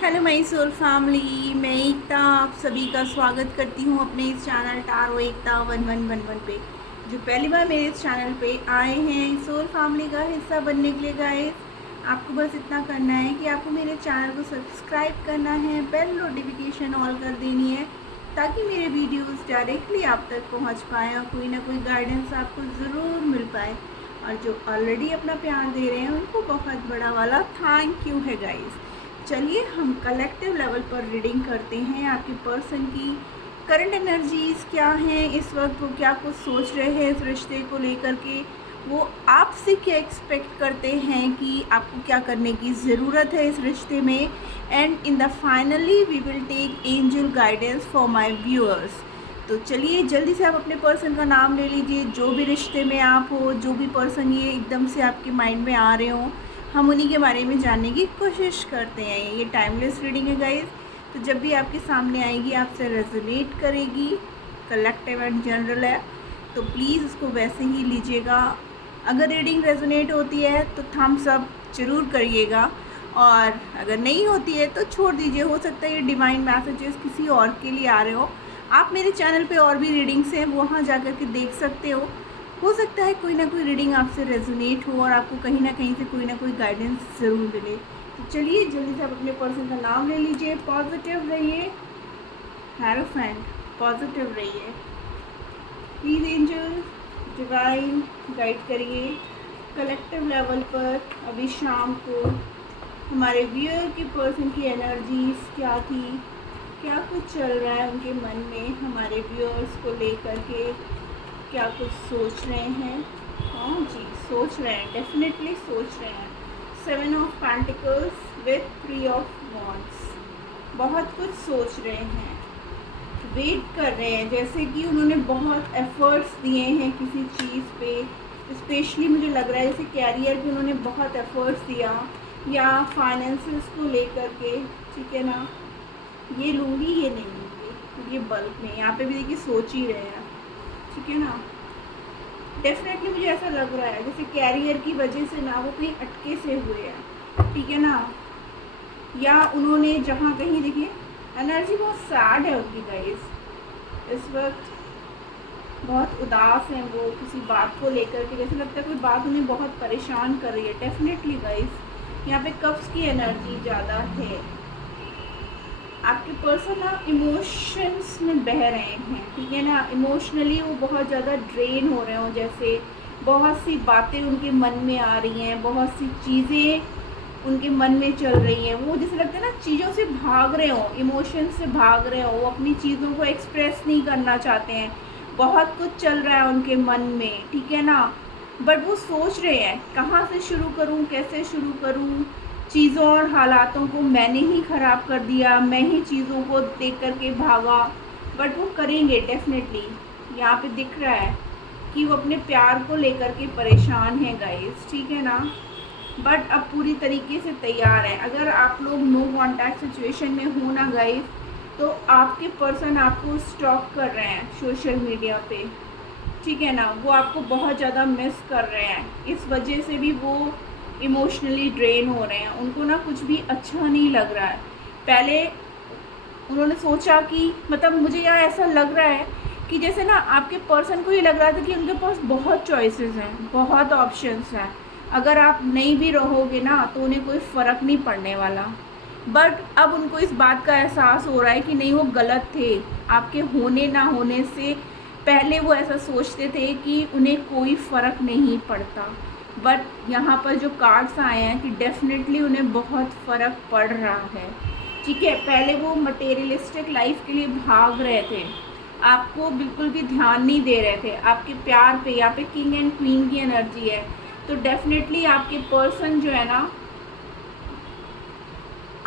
Hello my soul family, मैं एकता आप सभी का स्वागत करती हूँ अपने इस चैनल टारो एकता 1111 पे। जो पहली बार मेरे इस चैनल पे आए हैं सोल फैमिली का हिस्सा बनने के लिए गाइस, आपको बस इतना करना है कि आपको मेरे चैनल को सब्सक्राइब करना है, बेल नोटिफिकेशन ऑल कर देनी है ताकि मेरे वीडियोस डायरेक्टली आप तक पहुंच पाएँ और कोई ना कोई गाइडेंस आपको ज़रूर मिल पाए। और जो ऑलरेडी अपना प्यार दे रहे हैं उनको बहुत बड़ा वाला थैंक यू है गाइस। चलिए हम कलेक्टिव लेवल पर रीडिंग करते हैं आपके पर्सन की करंट एनर्जीज क्या हैं इस वक्त, वो क्या कुछ सोच रहे हैं इस रिश्ते को लेकर के, वो आपसे क्या एक्सपेक्ट करते हैं कि आपको क्या करने की ज़रूरत है इस रिश्ते में। And in the finally we will take angel guidance for my viewers. तो चलिए जल्दी से आप अपने पर्सन का नाम ले लीजिए, जो भी रिश्ते में आप हो, जो भी पर्सन ये एकदम से आपके माइंड में आ रहे हों, हम उन्हीं के बारे में जानने की कोशिश करते हैं। ये टाइमलेस रीडिंग है गाइस, तो जब भी आपके सामने आएगी आपसे रेजोनेट करेगी, कलेक्टिव एंड जनरल है तो प्लीज़ उसको वैसे ही लीजिएगा। अगर रीडिंग रेजोनेट होती है तो थम्स अप ज़रूर करिएगा, और अगर नहीं होती है तो छोड़ दीजिए। हो सकता है ये डिवाइन मैसेजेस किसी और के लिए आ रहे हो। आप मेरे चैनल पे और भी रीडिंग्स हैं, वहाँ जा कर के देख सकते हो सकता है कोई ना कोई रीडिंग आपसे रेजोनेट हो और आपको कहीं ना कहीं से कोई ना कोई गाइडेंस ज़रूर मिले। तो चलिए जल्दी से आप अपने पर्सन का नाम ले लीजिए, पॉजिटिव रहिए, हैरोफेंट पॉजिटिव रहिए। प्लीज़ एंजल डिवाइन गाइड करिए कलेक्टिव लेवल पर अभी शाम को हमारे व्यूअर के पर्सन की एनर्जीज क्या थी, क्या कुछ चल रहा है उनके मन में, हमारे व्यूअर्स को लेकर के क्या कुछ सोच रहे हैं। हाँ जी, सोच रहे हैं, डेफिनेटली सोच रहे हैं। 7 of pentacles with 3 of wands, बहुत कुछ सोच रहे हैं, वेट कर रहे हैं, जैसे कि उन्होंने बहुत एफर्ट्स दिए हैं किसी चीज़ पे। स्पेशली मुझे लग रहा है जैसे कैरियर पे उन्होंने बहुत एफर्ट्स दिया, या फाइनेंसेस को लेकर के, ठीक है ना। ये लूँगी, ये नहीं लूँगी, ये बल्क में यहाँ पे भी देखिए सोच ही रहे हैं, ठीक है ना। डेफिनेटली मुझे ऐसा लग रहा है जैसे कैरियर की वजह से ना वो कहीं अटके से हुए हैं, ठीक है ना। या उन्होंने जहाँ कहीं देखिए एनर्जी बहुत सैड है उनकी गाइस, इस वक्त बहुत उदास हैं वो किसी बात को लेकर के, जैसे लगता है कोई बात उन्हें बहुत परेशान कर रही है। डेफिनेटली गाइस यहाँ पे कप्स की एनर्जी ज़्यादा है। आपके पर्सन ना इमोशंस में बह रहे हैं, ठीक है ना। इमोशनली वो बहुत ज़्यादा ड्रेन हो रहे हो, जैसे बहुत सी बातें उनके मन में आ रही हैं, बहुत सी चीज़ें उनके मन में चल रही हैं। वो जैसे लगता है ना चीज़ों से भाग रहे हो, इमोशंस से भाग रहे हो, वो अपनी चीज़ों को एक्सप्रेस नहीं करना चाहते हैं। बहुत कुछ चल रहा है उनके मन में, ठीक है ना। बट वो सोच रहे हैं कहाँ से शुरू करूँ, कैसे शुरू करूँ। चीज़ों और हालातों को मैंने ही ख़राब कर दिया, मैं ही चीज़ों को देख कर के भागा। बट वो करेंगे डेफिनेटली। यहाँ पे दिख रहा है कि वो अपने प्यार को लेकर के परेशान है गाइस, ठीक है ना। बट अब पूरी तरीके से तैयार है। अगर आप लोग नो कॉन्टैक्ट सिचुएशन में हो ना गाइस, तो आपके पर्सन आपको स्टॉक कर रहे हैं सोशल मीडिया पे, ठीक है ना। वो आपको बहुत ज़्यादा मिस कर रहे हैं, इस वजह से भी वो इमोशनली ड्रेन हो रहे हैं। उनको ना कुछ भी अच्छा नहीं लग रहा है। पहले उन्होंने सोचा कि मतलब मुझे यहाँ ऐसा लग रहा है कि जैसे ना आपके पर्सन को ये लग रहा था कि उनके पास बहुत चॉइसेस हैं, बहुत ऑप्शंस हैं, अगर आप नहीं भी रहोगे ना तो उन्हें कोई फ़र्क नहीं पड़ने वाला। बट अब उनको इस बात का एहसास हो रहा है कि नहीं, वो गलत थे। आपके होने ना होने से पहले वो ऐसा सोचते थे कि उन्हें कोई फ़र्क नहीं पड़ता। बट यहाँ पर जो कार्ड्स आए हैं कि डेफिनेटली उन्हें बहुत फ़र्क पड़ रहा है, ठीक है। पहले वो मटेरियलिस्टिक लाइफ के लिए भाग रहे थे, आपको बिल्कुल भी ध्यान नहीं दे रहे थे आपके प्यार पे। यहाँ पे किंग एंड क्वीन की एनर्जी है, तो डेफिनेटली आपके पर्सन जो है ना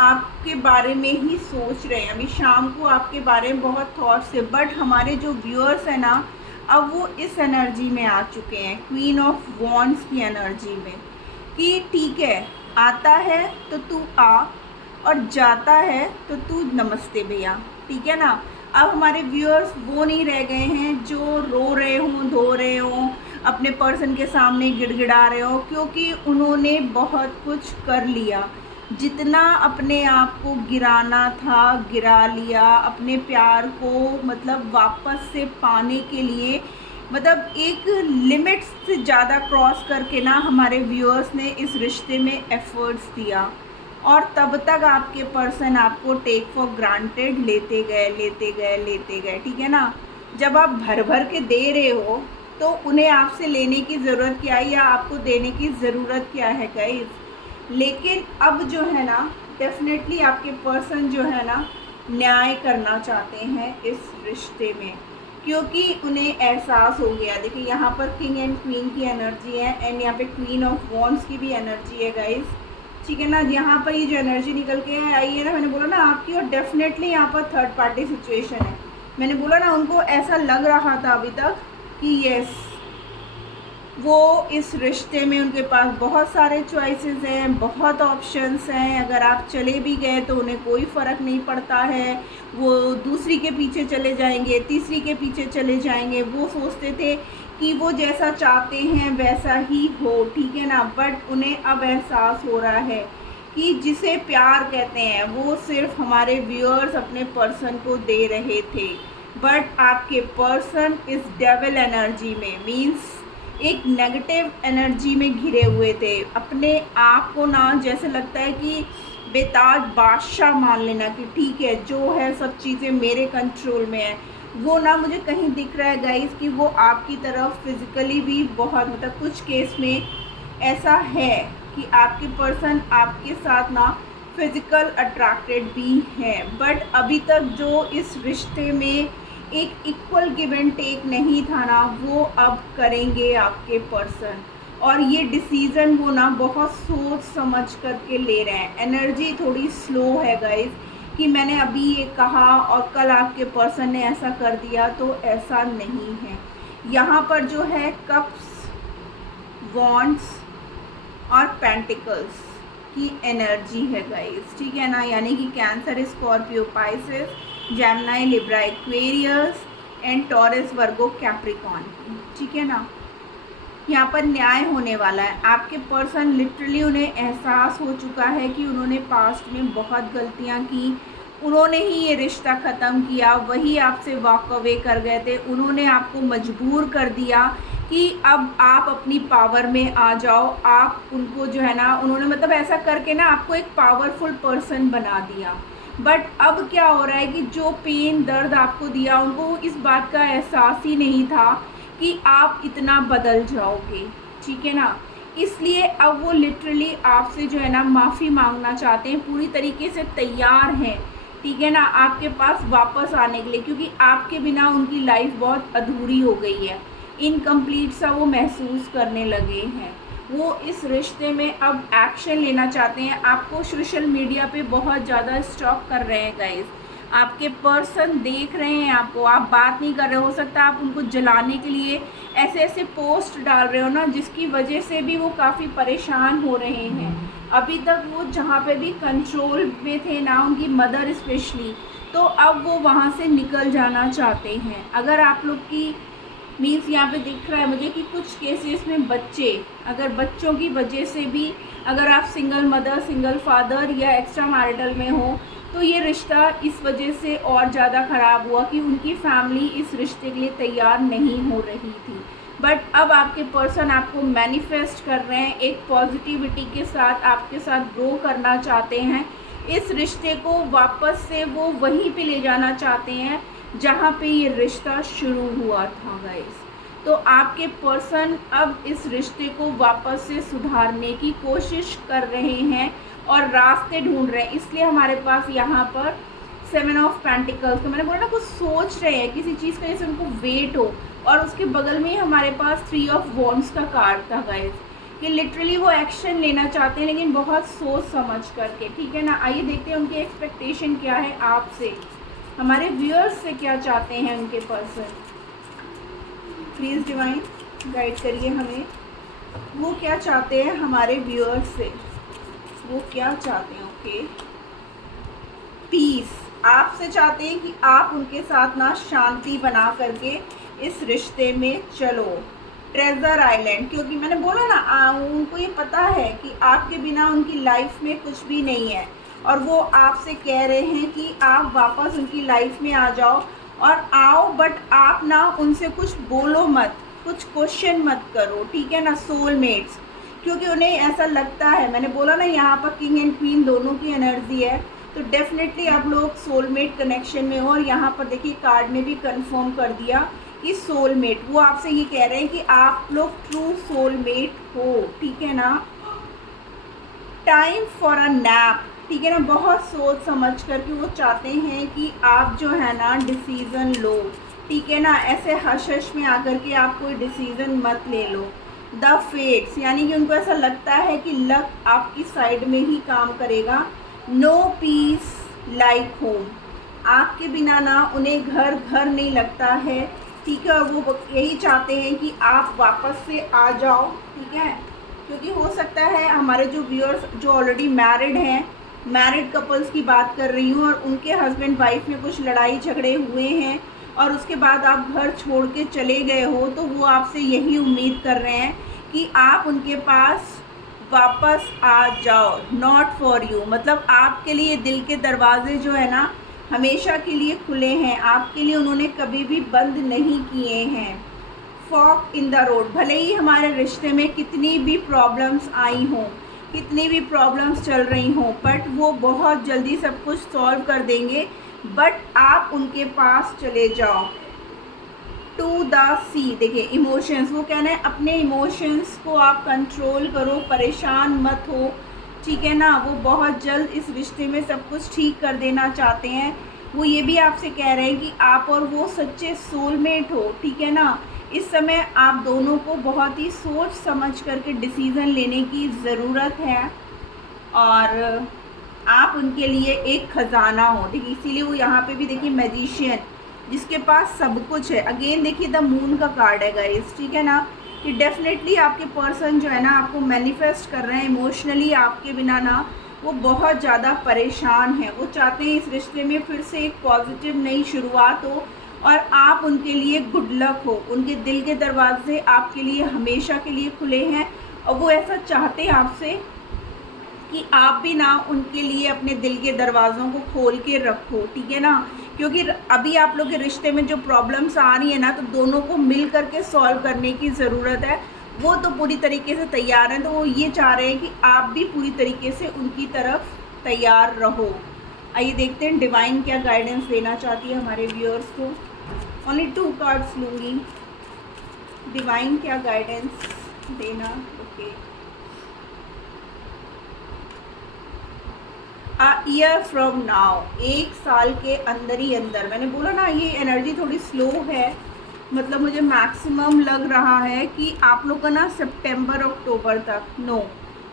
आपके बारे में ही सोच रहे हैं। अभी शाम को आपके बारे में बहुत थॉट्स है। बट हमारे जो व्यूअर्स हैं ना, अब वो इस एनर्जी में आ चुके हैं, क्वीन ऑफ वॉन्ड्स की एनर्जी में, कि ठीक है आता है तो तू आ, और जाता है तो तू नमस्ते भैया, ठीक है ना। अब हमारे व्यूअर्स वो नहीं रह गए हैं जो रो रहे हों, धो रहे हों, अपने पर्सन के सामने गिड़गिड़ा रहे हो, क्योंकि उन्होंने बहुत कुछ कर लिया। जितना अपने आप को गिराना था गिरा लिया, अपने प्यार को मतलब वापस से पाने के लिए, मतलब एक लिमिट से ज़्यादा क्रॉस करके ना हमारे व्यूअर्स ने इस रिश्ते में एफर्ट्स दिया, और तब तक आपके पर्सन आपको टेक फॉर ग्रांटेड लेते गए, ठीक है ना। जब आप भर भर के दे रहे हो तो उन्हें आपसे लेने की ज़रूरत क्या है, या आपको देने की ज़रूरत क्या है गाइस। लेकिन अब जो है ना, डेफिनेटली आपके पर्सन जो है ना न्याय करना चाहते हैं इस रिश्ते में, क्योंकि उन्हें एहसास हो गया। देखिए यहाँ पर किंग एंड क्वीन की एनर्जी है, एंड यहाँ पे क्वीन ऑफ वॉन्ड्स की भी एनर्जी है गाइस, ठीक है ना। यहाँ पर ये जो एनर्जी निकल के आई है ना, मैंने बोला ना आपकी, और डेफिनेटली यहाँ पर थर्ड पार्टी सिचुएशन है। मैंने बोला ना उनको ऐसा लग रहा था अभी तक कि यस, वो इस रिश्ते में उनके पास बहुत सारे चॉइसेस हैं, बहुत ऑप्शंस हैं। अगर आप चले भी गए तो उन्हें कोई फ़र्क नहीं पड़ता है, वो दूसरी के पीछे चले जाएंगे, तीसरी के पीछे चले जाएंगे। वो सोचते थे कि वो जैसा चाहते हैं वैसा ही हो, ठीक है ना। बट उन्हें अब एहसास हो रहा है कि जिसे प्यार कहते हैं वो सिर्फ हमारे व्यूअर्स अपने पर्सन को दे रहे थे, बट आपके पर्सन इस डेविल एनर्जी में, मीन्स एक नेगेटिव एनर्जी में घिरे हुए थे। अपने आप को ना जैसे लगता है कि बेताज बादशाह मान लेना कि ठीक है जो है सब चीज़ें मेरे कंट्रोल में है। वो ना मुझे कहीं दिख रहा है गाइस कि वो आपकी तरफ फिज़िकली भी बहुत, मतलब कुछ केस में ऐसा है कि आपके पर्सन आपके साथ ना फिज़िकल अट्रैक्टेड भी है, बट अभी तक जो इस रिश्ते में एक इक्वल गिव एंड टेक नहीं था ना, वो अब करेंगे आपके पर्सन। और ये डिसीज़न वो ना बहुत सोच समझ करके ले रहे हैं। एनर्जी थोड़ी स्लो है गाइस, कि मैंने अभी ये कहा और कल आपके पर्सन ने ऐसा कर दिया, तो ऐसा नहीं है। यहाँ पर जो है कप्स, वॉन्ड्स और पेंटिकल्स की एनर्जी है गाइस, ठीक है ना। यानी कि cancer, Scorpio, Pisces, Gemini, Libra, Aquarius and taurus, Virgo, Capricorn, ठीक है ना। यहाँ पर न्याय होने वाला है। आपके पर्सन लिटरली उन्हें एहसास हो चुका है कि उन्होंने पास्ट में बहुत गलतियाँ की, उन्होंने ही ये रिश्ता ख़त्म किया, वही आपसे वॉक अवे कर गए थे। उन्होंने आपको मजबूर कर दिया कि अब आप अपनी पावर में आ जाओ। आप उनको जो है ना, उन्होंने मतलब ऐसा करके ना आपको एक पावरफुल पर्सन बना दिया। बट अब क्या हो रहा है कि जो पेन दर्द आपको दिया, उनको इस बात का एहसास ही नहीं था कि आप इतना बदल जाओगे, ठीक है ना। इसलिए अब वो लिटरली आपसे जो है ना माफ़ी मांगना चाहते हैं, पूरी तरीके से तैयार हैं, ठीक है ना, आपके पास वापस आने के लिए, क्योंकि आपके बिना उनकी लाइफ बहुत अधूरी हो गई है, इनकम्प्लीट सा वो महसूस करने लगे हैं। वो इस रिश्ते में अब एक्शन लेना चाहते हैं। आपको सोशल मीडिया पे बहुत ज़्यादा स्टॉक कर रहे हैं गाइस, आपके पर्सन देख रहे हैं आपको, आप बात नहीं कर रहे, हो सकता है आप उनको जलाने के लिए ऐसे ऐसे पोस्ट डाल रहे हो ना, जिसकी वजह से भी वो काफ़ी परेशान हो रहे हैं। अभी तक वो जहाँ पे भी कंट्रोल में थे ना, उनकी मदर स्पेशली, तो अब वो वहाँ से निकल जाना चाहते हैं। अगर आप लोग की मीन्स यहाँ पे दिख रहा है मुझे कि कुछ केसेस में बच्चे, अगर बच्चों की वजह से भी, अगर आप सिंगल मदर, सिंगल फादर या एक्स्ट्रा मैरिटल में हो, तो ये रिश्ता इस वजह से और ज़्यादा ख़राब हुआ कि उनकी फैमिली इस रिश्ते के लिए तैयार नहीं हो रही थी। बट अब आपके पर्सन आपको मैनिफेस्ट कर रहे हैं, एक पॉजिटिविटी के साथ आपके साथ ग्रो करना चाहते हैं। इस रिश्ते को वापस से वो वहीं पे ले जाना चाहते हैं जहाँ पे ये रिश्ता शुरू हुआ था गाइस। तो आपके पर्सन अब इस रिश्ते को वापस से सुधारने की कोशिश कर रहे हैं और रास्ते ढूंढ रहे हैं। इसलिए हमारे पास यहाँ पर 7 ऑफ पेंटिकल्स, तो मैंने बोला ना कुछ सोच रहे हैं किसी चीज़ का, जैसे उनको वेट हो, और उसके बगल में ही हमारे पास 3 ऑफ वॉन्ड्स का कार्ड था गाइस, कि लिटरली वो एक्शन लेना चाहते हैं लेकिन बहुत सोच समझ करके, ठीक है ना। आइए देखते हैं उनकी एक्सपेक्टेशन क्या है आपसे, हमारे व्यूअर्स से क्या चाहते हैं उनके पर्सन। प्लीज़ डिवाइन गाइड करिए हमें, वो क्या चाहते हैं हमारे व्यूअर्स से, वो क्या चाहते हैं। ओके, पीस आपसे चाहते हैं कि आप उनके साथ ना शांति बना करके इस रिश्ते में चलो, ट्रेजर आइलैंड, क्योंकि मैंने बोला ना उनको ये पता है कि आपके बिना उनकी लाइफ में कुछ भी नहीं है, और वो आपसे कह रहे हैं कि आप वापस उनकी लाइफ में आ जाओ, और आओ बट आप ना उनसे कुछ बोलो मत, कुछ क्वेश्चन मत करो, ठीक है ना सोलमेट्स। क्योंकि उन्हें ऐसा लगता है, मैंने बोला ना यहाँ पर किंग एंड क्वीन दोनों की एनर्जी है, तो डेफिनेटली आप लोग सोलमेट कनेक्शन में हो। और यहाँ पर देखिए कार्ड ने भी कंफर्म कर दिया कि सोलमेट, वो आपसे ये कह रहे हैं कि आप लोग ट्रू सोलमेट हो, ठीक है ना। टाइम फॉर अ नैप, ठीक है ना, बहुत सोच समझ कर के वो चाहते हैं कि आप जो है ना डिसीज़न लो, ठीक है ना, ऐसे हश हश में आकर के आप कोई डिसीज़न मत ले लो। द फेट्स, यानी कि उनको ऐसा लगता है कि लक आपकी साइड में ही काम करेगा। नो पीस लाइक होम, आपके बिना ना उन्हें घर घर नहीं लगता है, ठीक है, और वो यही चाहते हैं कि आप वापस से आ जाओ, ठीक है। क्योंकि हो सकता है हमारे जो व्यूअर्स जो ऑलरेडी मैरिड हैं, मैरिड कपल्स की बात कर रही हूँ, और उनके हस्बैंड वाइफ में कुछ लड़ाई झगड़े हुए हैं और उसके बाद आप घर छोड़ के चले गए हो, तो वो आपसे यही उम्मीद कर रहे हैं कि आप उनके पास वापस आ जाओ। नॉट फॉर यू, मतलब आपके लिए दिल के दरवाजे जो है ना हमेशा के लिए खुले हैं, आपके लिए उन्होंने कभी भी बंद नहीं किए हैं। फॉक इन द रोड, भले ही हमारे रिश्ते में कितनी भी प्रॉब्लम्स आई हों, कितनी भी प्रॉब्लम्स चल रही हों, बट वो बहुत जल्दी सब कुछ सॉल्व कर देंगे, बट आप उनके पास चले जाओ। टू द सी, देखिए इमोशंस, वो कहना है अपने इमोशंस को आप कंट्रोल करो, परेशान मत हो, ठीक है ना। वो बहुत जल्द इस रिश्ते में सब कुछ ठीक कर देना चाहते हैं। वो ये भी आपसे कह रहे हैं कि आप और वो सच्चे सोलमेट हो, ठीक है ना। इस समय आप दोनों को बहुत ही सोच समझ करके डिसीज़न लेने की ज़रूरत है, और आप उनके लिए एक ख़जाना हो, देखिए इसीलिए वो यहाँ पे भी देखिए मैजिशियन, जिसके पास सब कुछ है। अगेन देखिए द मून का कार्ड है गाइस, ठीक है ना, कि डेफिनेटली आपके पर्सन जो है ना आपको मैनिफेस्ट कर रहे हैं इमोशनली, आपके बिना ना वो बहुत ज़्यादा परेशान है। वो चाहते हैं इस रिश्ते में फिर से एक पॉजिटिव नई शुरुआत हो, और आप उनके लिए गुड लक हो। उनके दिल के दरवाजे आपके लिए हमेशा के लिए खुले हैं, और वो ऐसा चाहते हैं आपसे कि आप भी ना उनके लिए अपने दिल के दरवाज़ों को खोल के रखो, ठीक है ना। क्योंकि अभी आप लोग के रिश्ते में जो प्रॉब्लम्स आ रही है ना, तो दोनों को मिल करके सॉल्व करने की ज़रूरत है। वो तो पूरी तरीके से तैयार हैं, तो वो ये चाह रहे हैं कि आप भी पूरी तरीके से उनकी तरफ तैयार रहो। आइए देखते हैं डिवाइन क्या गाइडेंस देना चाहती है हमारे व्यूअर्स को। ओनली 2 कार्ड्स लूँगी, डिवाइन क्या गाइडेंस देना। Okay, a year from now, 1 साल के अंदर ही अंदर। मैंने बोला ना ये एनर्जी थोड़ी स्लो है, मतलब मुझे मैक्सिमम लग रहा है कि आप लोग का ना सितंबर अक्टूबर तक, नो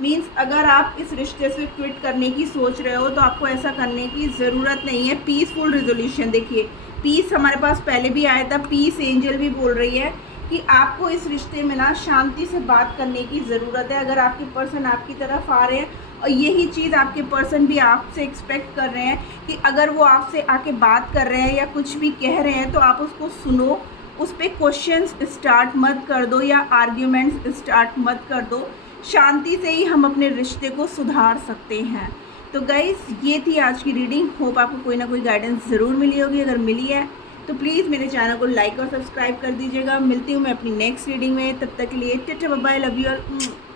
मीन्स अगर आप इस रिश्ते से क्विट करने की सोच रहे हो तो आपको ऐसा करने की ज़रूरत नहीं है। पीसफुल रेजोल्यूशन, देखिए पीस हमारे पास पहले भी आया था, पीस एंजल भी बोल रही है कि आपको इस रिश्ते में ना शांति से बात करने की ज़रूरत है। अगर आपके पर्सन आपकी तरफ आ रहे हैं, और यही चीज़ आपके पर्सन भी आपसे एक्सपेक्ट कर रहे हैं कि अगर वो आपसे आके बात कर रहे हैं या कुछ भी कह रहे हैं तो आप उसको सुनो, उस पर क्वेश्चंस स्टार्ट मत कर दो या आर्ग्यूमेंट्स स्टार्ट मत कर दो। शांति से ही हम अपने रिश्ते को सुधार सकते हैं। तो गाइस ये थी आज की रीडिंग, होप आपको कोई ना कोई गाइडेंस ज़रूर मिली होगी। अगर मिली है तो प्लीज़ मेरे चैनल को लाइक और सब्सक्राइब कर दीजिएगा। मिलती हूँ मैं अपनी नेक्स्ट रीडिंग में, तब तक के लिए टिट बाय, लव यू ऑल।